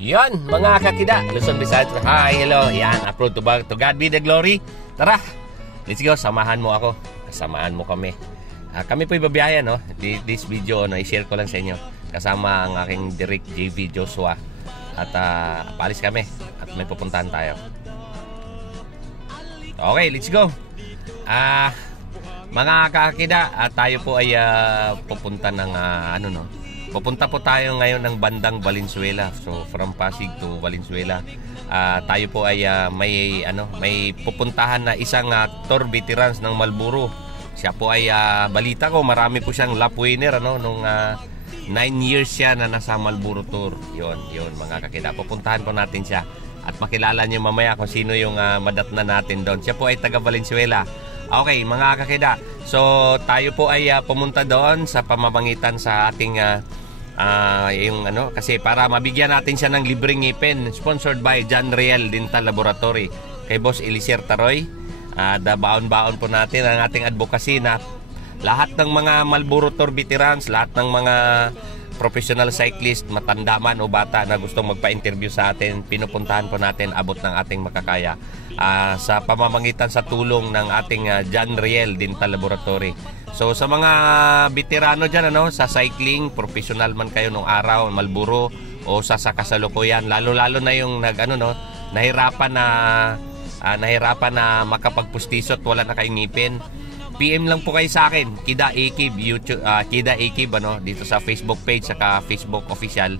Yan, mga kakida, Luzon, Visayas. Hi, hello. Yan, upload to God be the glory. Tara, let's go. Samahan mo ako. Samahan mo kami. Kami po ibabiyaya, no? This video, no, i-share ko lang sa inyo. Kasama ang aking Derek JV Joshua. At paalis kami. At may pupuntahan tayo. Okay, let's go. Mga kakida, tayo po ay pupunta ng pupunta po tayo ngayon ng bandang Valenzuela. So from Pasig to Valenzuela. Tayo po ay may pupuntahan na isang tour veterans ng Marlboro. Siya po ay balita ko marami po siyang lap winner nung 9 years siya na nasa Marlboro tour. Yon mga kakida. Pupuntahan po natin siya at makilala niyo mamaya kung sino yung madatna natin doon. Siya po ay taga Valenzuela. Okay, mga kakida. So tayo po ay pumunta doon sa pamamagitan sa ating kasi para mabigyan natin siya ng libreng ngipin, sponsored by John Riel Dental Laboratory kay Boss Eliezer Taroy. Baon-baon po natin ang ating advocacy na lahat ng mga Marlboro Tour veterans, lahat ng mga professional cyclist, matanda man o bata na gustong magpa-interview sa atin, pinupuntahan po natin abot ng ating makakaya sa pamamagitan sa tulong ng ating John Riel Dental Laboratory. So sa mga veterano dyan sa cycling, professional man kayo nung araw, Marlboro o sa kasalukuyan, lalo-lalo na yung nahirapan na makapagpustiso at wala na kayong ngipin, PM lang po kayo sa akin, Kida Akib, YouTube, Kida Akib dito sa Facebook page saka Facebook official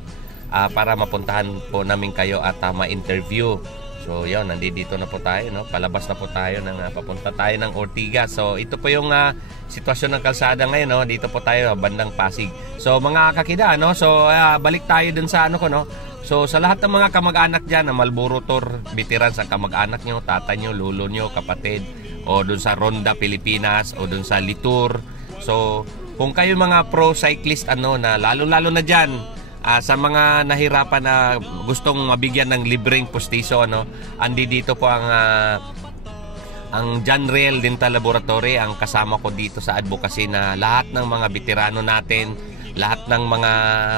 para mapuntahan po namin kayo at ma-interview. So yun, nandito na po tayo, palabas na po tayo papunta tayo ng Ortigas. So ito po yung sitwasyon ng kalsada ngayon, dito po tayo bandang Pasig. So mga kakida, so balik tayo dun sa So sa lahat ng mga kamag-anak dyan, Marlboro Tour veterans, ang kamag-anak nyo, tata nyo, lulo nyo, kapatid, o dun sa Ronda Pilipinas, o dun sa Litur. So kung kayo mga pro cyclist na lalo-lalo na dyan, sa mga nahirapan na gustong mabigyan ng libreng pustiso, andi dito po ang John Riel Dental Laboratory, ang kasama ko dito sa advocacy na lahat ng mga veterano natin, lahat ng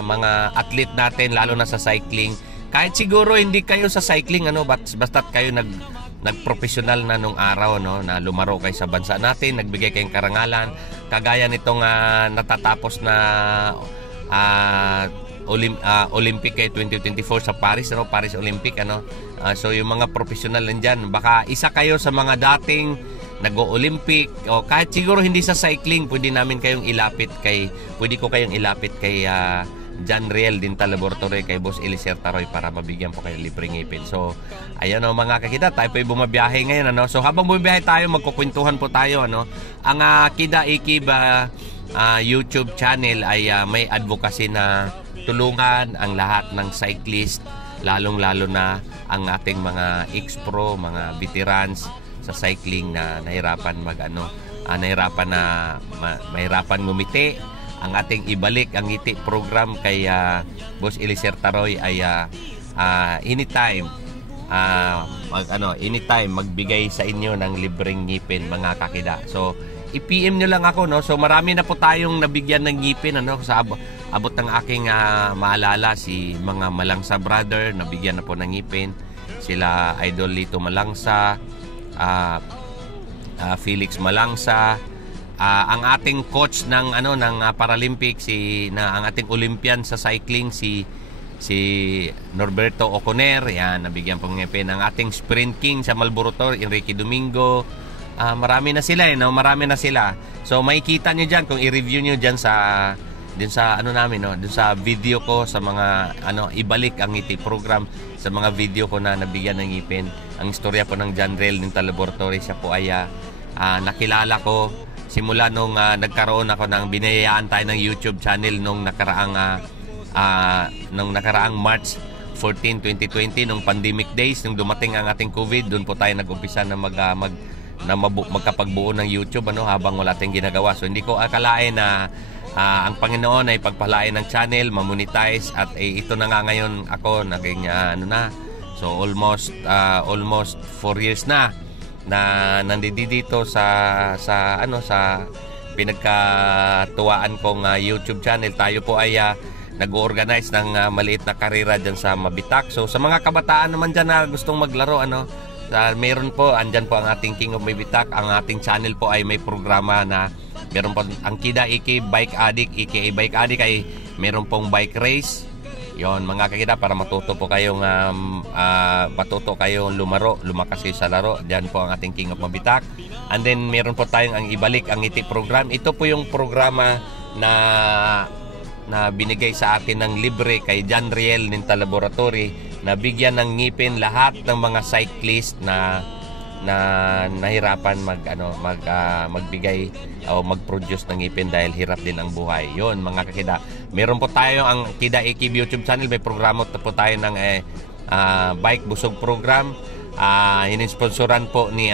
mga athlete natin, lalo na sa cycling. Kahit siguro hindi kayo sa cycling, basta't kayo nagprofessional na nung araw, na lumaro kayo sa bansa natin, nagbigay kayong karangalan, kagaya nitong natatapos na Olympic kay 2024 sa Paris, Paris Olympic, so yung mga professional nandiyan, baka isa kayo sa mga dating nag-o-Olympic, o kahit siguro hindi sa cycling, pwede ko kayong ilapit kay John Riel Dental Laboratory, kay Boss Eliezer Taroy, para mabigyan po kayo libreng ngipin. So ayan mga kakita, tayo po ay bumabiyahe ngayon, so habang bumabiyahe tayo, magkukwentuhan po tayo, ang Kida Akib YouTube channel ay may advocacy na tulungan ang lahat ng cyclist, lalong-lalo na ang ating mga ex-pro, mga veterans sa cycling na nahirapan mahirapan ngumiti. Ang ating Ibalik ang Ngiti program kay Boss Eliezer Taroy ay anytime magbigay sa inyo ng libreng ngipin, mga kakida. So i-PM nyo lang ako, so marami na po tayong nabigyan ng ngipin, sa abot ng aking maalala, si mga Malangsa brother nabigyan na po ng ngipin, sila Idol Lito Malangsa, Felix Malangsa, ang ating coach ng Paralympic, ang ating Olympian sa cycling, si Norberto Oconer, yan, nabigyan pong ngipin. Ang ating Sprint King sa Marlboro Tour, Enrique Domingo, marami na sila, marami na sila. So makikita niyo diyan kung i-review niyo diyan dun sa dun sa video ko sa mga Ibalik ang Ngiti program, sa mga video ko na nabigyan ng ngipin. Ang istorya po ng John Riel Dental Laboratory, siya po ay nakilala ko simula nung nagkaroon ako ng binayaan tayo ng YouTube channel nung nakaraang March 14, 2020, nung pandemic days, nung dumating ang ating COVID. Doon po tayo nag-umpisa na magkapagbuo ng YouTube habang wala tayong ginagawa. So hindi ko akalain na ang Panginoon ay pagpalain ng channel, mamonetize, at ito na nga ngayon ako naging so almost 4 years na nandito sa pinagkatuwaan kong YouTube channel. Tayo po ay nag-organize ng maliit na karera dyan sa Mabitak. So sa mga kabataan naman dyan na gustong maglaro, meron po, andyan po ang ating King of Mabitak. Ang ating channel po ay may programa na meron po ang Kida Iki Bike Addict, aka Bike Addict, ay meron pong bike race. Yon mga kakida, para matuto kayong lumakas kayo sa laro. Diyan po ang ating King of Mabitak. And then meron po tayong ang Ibalik ang Ngiti program. Ito po yung programa na binigay sa atin ng libre kay John Riel Dental Laboratory, na bigyan ng ngipin lahat ng mga cyclist na nahirapan magbigay o mag-produce ng ngipin dahil hirap din ang buhay. Yon mga kakida, meron po tayo ang Kida Iki YouTube channel. May programa po tayo ng bike busog program. Inisponsoran po ni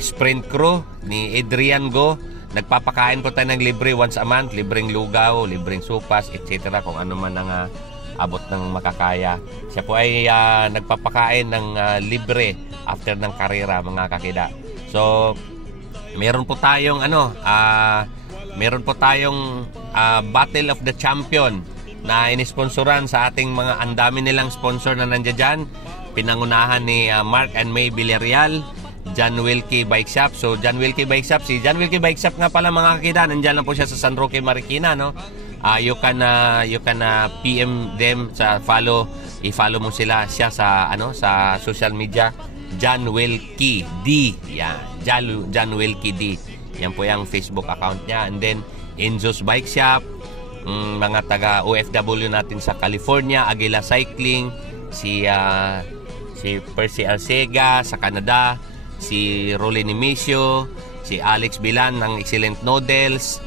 Sprint Crew, ni Adrian Go. Nagpapakain po tayo ng libre once a month, libreng lugaw, libreng supas, etc. kung ano man ang abot ng makakaya. Siya po ay nagpapakain ng libre after ng karera mga kakida. So meron po tayong Battle of the Champion na inisponsoran sa ating mga, ang dami nilang sponsor na nandiyan dyan. Pinangunahan ni Mark and May Villarreal, John Wilkie Bike Shop. So John Wilkie Bike Shop, si John Wilkie Bike Shop nga pala mga kakida, nandiyan lang po siya sa San Roque, Marikina, no? You can PM them sa i-follow mo siya sa sa social media, John Wilkie D. Yan, John Wilkie D. Yan po yung Facebook account niya. And then Enzo's Bike Shop, mga taga OFW natin sa California, Aguila Cycling, si Percy Arcega sa Canada, si Rolly Nimisio, si Alex Bilan ng Excellent Noodles,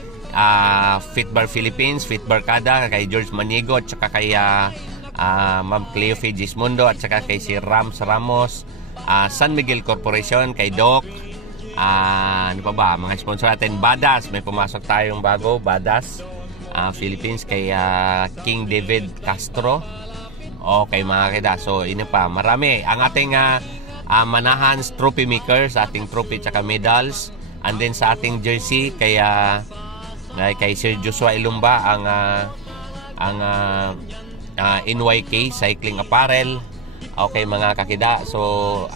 Fitbar Philippines, Fitbar Kada, kay George Manigo, at saka kay Ma'am Cleo Gismondo, at saka kay si Rams Ramos, San Miguel Corporation, kay Doc, ano pa ba, mga sponsor natin, Badas, may pumasok tayong bago, Badas Philippines, kay King David Castro. Okay mga kida, so ini pa, marami ang ating Manahan's Trophy Maker, sa ating trophy at medals. And then sa ating jersey kay Sir Joshua Ilumba, ang NYK Cycling Apparel. Okay mga kakida, so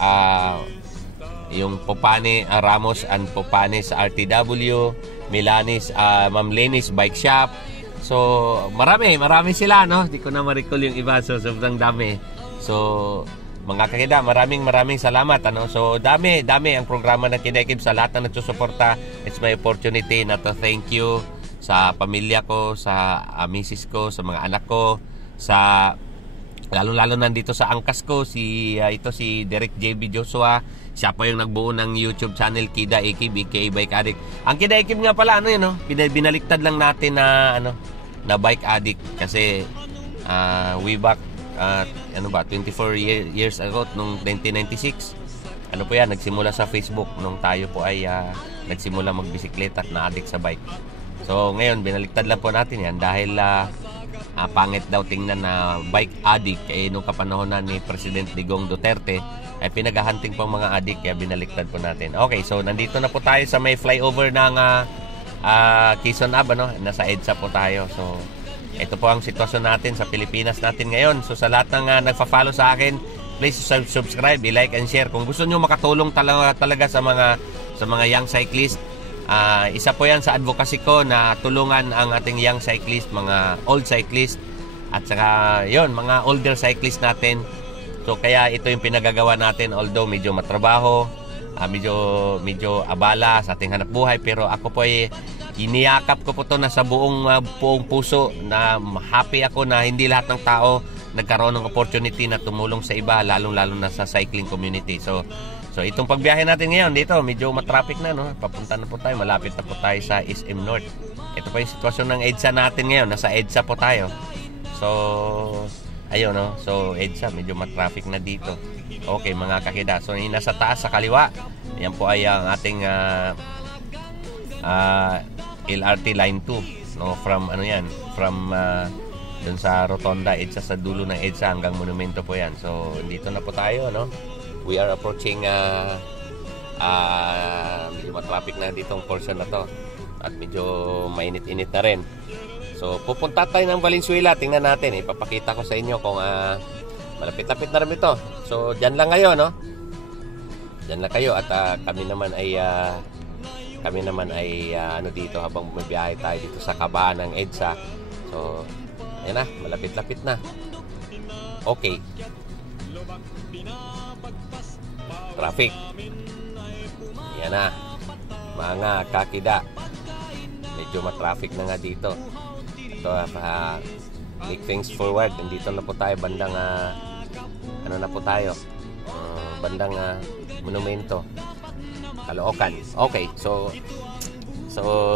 yung Popane Ramos and Popane sa RTW, Milanis, Ma'am Lenis Bike Shop. So marami sila, no? Di ko na ma-recall yung iba, so sobrang dami. So mga kakida, maraming salamat, So dami ang programa ng Kinaikib. Sa lahat na nagsusuporta, it's my opportunity na to thank you sa pamilya ko, sa misis ko, sa mga anak ko, sa lalo nandito sa angkas ko, si Derek JB Joshua. Siya pa yung nagbuo ng YouTube channel Kida Ikib, aka Bike Addict. Ang Kida Ikib nga pala, binaliktad lang natin na Bike Addict kasi way back 24 years ago, nung 1996. Po yan, nagsimula sa Facebook nung tayo po ay nagsimula magbisikleta at na-addict sa bike. So ngayon, binaliktad lang po natin yan dahil pangit daw tingnan na bike addict. Nung kapanahon na ni President Digong Duterte, ay pinaghahanting pang mga addict, kaya binaliktad po natin. Okay, so nandito na po tayo sa may flyover ng Quezon Ave, nasa EDSA po tayo. So ito po ang sitwasyon natin sa Pilipinas natin ngayon. So sa lahat ng nagfa-follow sa akin, please subscribe, i-like and share. Kung gusto nyo makatulong talaga sa mga young cyclist, isa po yan sa advocacy ko, na tulungan ang ating young cyclist, mga old cyclist, at saka yon, mga older cyclist natin. So kaya ito yung pinagagawa natin, although medyo matrabaho, medyo abala sa ating hanap buhay, pero ako po ay iniyakap ko po to na sa buong puso, na happy ako na hindi lahat ng tao nagkaroon ng opportunity na tumulong sa iba, lalo na sa cycling community. So itong pagbiyahe natin ngayon dito, medyo matraffic na, papunta na po tayo, malapit na po tayo sa SM North. Ito pa yung sitwasyon ng EDSA natin ngayon, nasa EDSA po tayo. So ayun, so EDSA, medyo matraffic na dito. Okay mga kakida, so yung nasa taas sa kaliwa, yan po ay ang ating LRT line 2, from dun sa Rotonda EDSA, sa dulo ng EDSA hanggang monumento po yan. So dito na po tayo, we are approaching medyo matraffic na ditong portion na to, at medyo mainit-init na rin. So, pupunta tayo ng Valenzuela. Tingnan natin. Ipapakita ko sa inyo kung malapit-lapit na rin ito. So, dyan lang kayo, no? Dyan lang kayo. At kami naman ay ano dito habang bumibiyahe tayo dito sa kabahan ng EDSA. So, ayan na. Malapit-lapit na. Okay. Traffic. Ayan na. Mga kakida. Medyo matraffic na nga dito. Ito, make things forward. Nandito na po tayo bandang ano na po tayo, bandang Monumento, Caloocan. Okay, so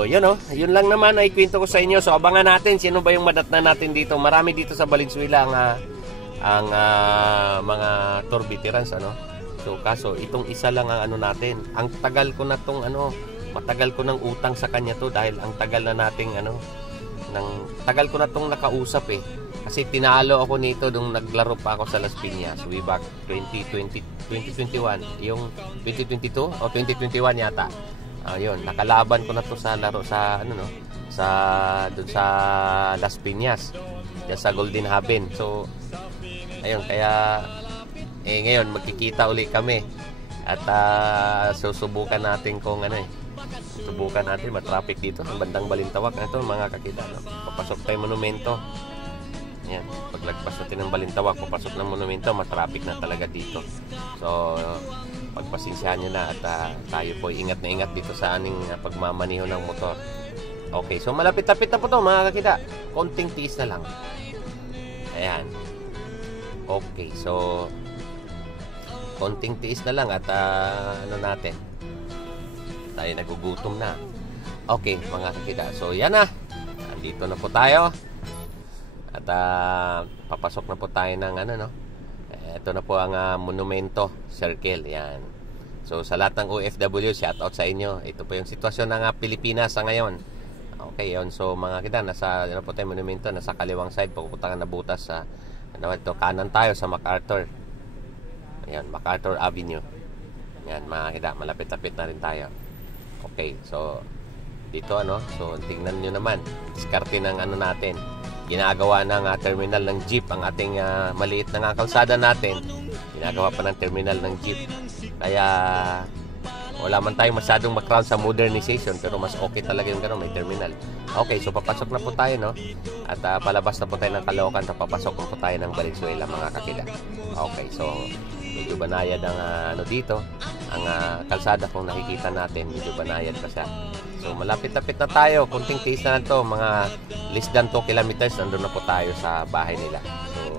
yun yun lang naman ay kwento ko sa inyo. So abangan natin sino ba yung madatnan natin dito. Marami dito sa Valenzuela ang mga tour veterans, ano. So kaso itong isa lang ang ano natin. Ang tagal ko na tong matagal ko ng utang sa kanya to dahil ang tagal na nating tagal ko na tong nakausap kasi tinalo ako nito nung naglaro pa ako sa Las Piñas way back 2021, yung 2022 o 2021 yata. Ayun, nakalaban ko na to sa laro sa doon sa Las Piñas, diyan sa Golden Haven. So ayun, kaya ngayon magkikita uli kami at susubukan natin kung subukan natin matraffic dito sa bandang Balintawak. Ito mga kakita, papasok tayo Monumento. Yan, paglagpas natin ng Balintawak, papasok ng Monumento, matraffic na talaga dito. So pagpasensyahan nyo na at tayo po ingat na ingat dito sa aning pagmamaniho ng motor. Okay, so malapit-lapit na po to mga kakita. Konting tiis na lang. Ayan. Okay, so konting tiis na lang at natin, tayo nagugutom na. Okay mga kakita, so yan na, andito na po tayo at papasok na po tayo ng ito na po ang Monumento Circle. Yan. So sa lahat ng OFW, shout out sa inyo. Ito po yung sitwasyon ng Pilipinas sa ngayon. Okay, yun. So mga kita, nasa po tayo Monumento, nasa kaliwang side, pupunta na butas sa ito, kanan tayo sa MacArthur. Ayan, MacArthur Avenue. Yan mga kita, malapit-lapit na rin tayo. Okay, so dito so tingnan nyo naman, diskarte ng natin, ginagawa ng terminal ng jeep ang ating maliit na kalsada natin, ginagawa pa ng terminal ng jeep, kaya wala man tayong masyadong background sa modernization, pero mas okay talaga yung gano'n, may terminal. Okay, so papasok na po tayo at palabas na po tayo ng Caloocan, papasok na po tayo ng Valenzuela mga kakila. Okay, so medyo banayad ang dito, ang kalsada kung nakikita natin, medyo banayad pa siya. So malapit-lapit na tayo, kunting tiis na to, mga less than 2 kilometers, nandun na po tayo sa bahay nila. So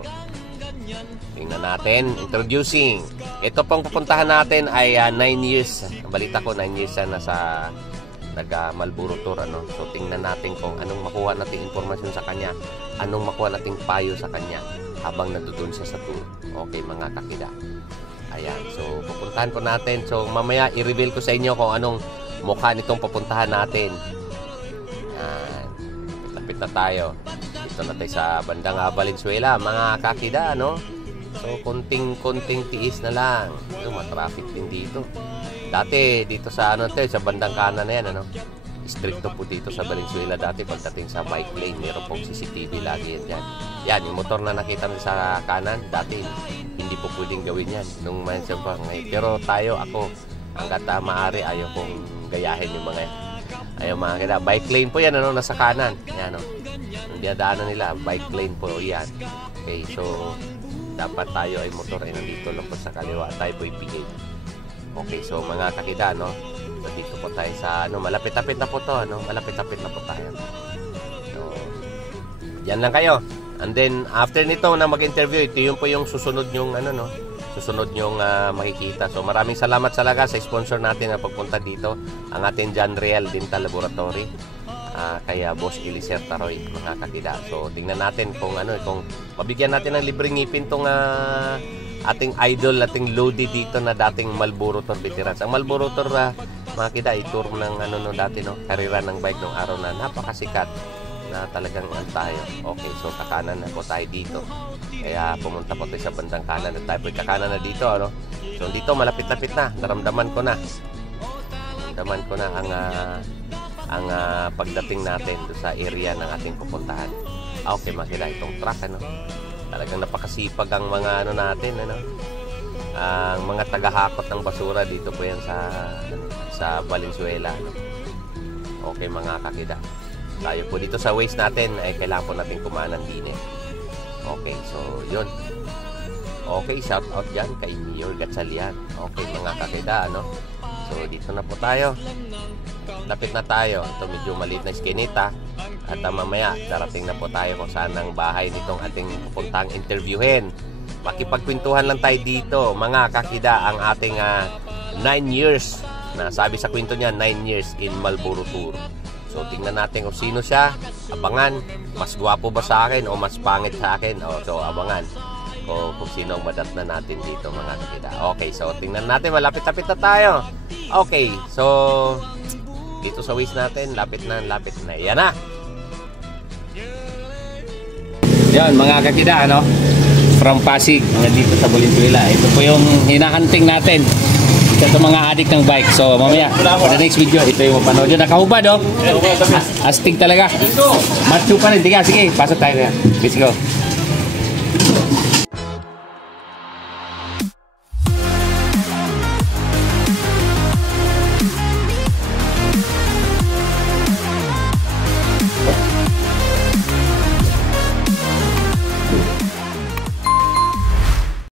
tingnan natin, introducing. Ito pong pupuntahan natin ay 9 years. Balita ko 9 years na sa nag-Malboro tour. So tingnan natin kung anong makuha nating informasyon sa kanya, anong makuha nating payo sa kanya habang nandoon siya sa tour. Okay mga kakida. Ayan, so pupuntahan po natin. So mamaya i-reveal ko sa inyo kung anong mukha nitong pupuntahan natin. Ayan, lapit na tayo. Dito na tayo sa bandang Valenzuela mga kakida, So konting tiis na lang. Matraffic din dito. Dati dito sa sa bandang kanan na yan, stricto po dito sa Valenzuela dati pagdating sa bike lane, meron pong CCTV lagi yan. Yan, yung motor na nakita mo sa kanan, dati hindi po pwedeng gawin yan nung mansion pa ngayon. Pero ako, hanggat maaari, ayaw kong gayahin yung mga kita. Bike lane po yan, nasa kanan. Yan, yung dinadaanan nila, bike lane po yan. Okay, so dapat tayo ay motor ay nandito lang po sa kaliwa, tayo po ipigay. Okay, so mga kakida, so dito po tayo sa malapit-lapit na po to, malapit-lapit na po tayo. So yan lang kayo. And then after nito na mag-interview, ito yung po yung susunod yung susunod yung makikita. So maraming salamat talaga sa sponsor natin na pagpunta dito, ang ating John Real Dental Laboratory, kaya Boss Eliezer Taroy mga kakida. So tingnan natin kung kung mabigyan natin ng libreng ngipin tong ating idol, ating Lodi dito na dating Malboro Tour veterans. Ang Malboro Tour mga kita, i-tour ng dati karera ng bike nung araw na napakasikat na talagang tayo. Okay, so kakanan na po tayo dito. Kaya pumunta po tayo sa bandang kanan at tayo po kakanan na dito, So dito malapit-lapit na, naramdaman ko na ang ang pagdating natin doon sa area ng ating pupuntahan. Okay, makita itong truck, ano. Talagang napakasipag ang mga ano natin, ano. Ang mga tagahakot ng basura dito po yan sa Valenzuela, ano. Okay mga kakida. Tayo po dito sa waste natin ay kailangan po natin kumaan ng dine. Okay, so yun. Okay, shout out dyan kay Mayor Gatchalian. Okay mga kakida, ano. So dito na po tayo. Lapit na tayo. Ito medyo maliit na iskinita. At mamaya darating na po tayo kung saan ang bahay nitong ating pupuntang interviewin. Makipagkwentuhan lang tayo dito mga kakida, ang ating 9 years na sabi sa kwento niya, 9 years in Marlboro Tour. So tingnan natin kung sino siya. Abangan, mas gwapo ba sa akin o mas pangit sa akin. So abangan kung sino ang madatna natin dito mga kakida. Okay, so tingnan natin, malapit-lapit na tayo. Okay, so dito sa waste natin, lapit na. Yan na. Yan mga kakida, ano, from Pasig dito sa Valenzuela. Ito po yung hinahunting natin. Ito mga adik ng bike. So mamaya for the next video, ito yung mapanood yun. Nakahubad, oh. Astig talaga. Macho pa rin. Sige, pasok tayo na. Let's go.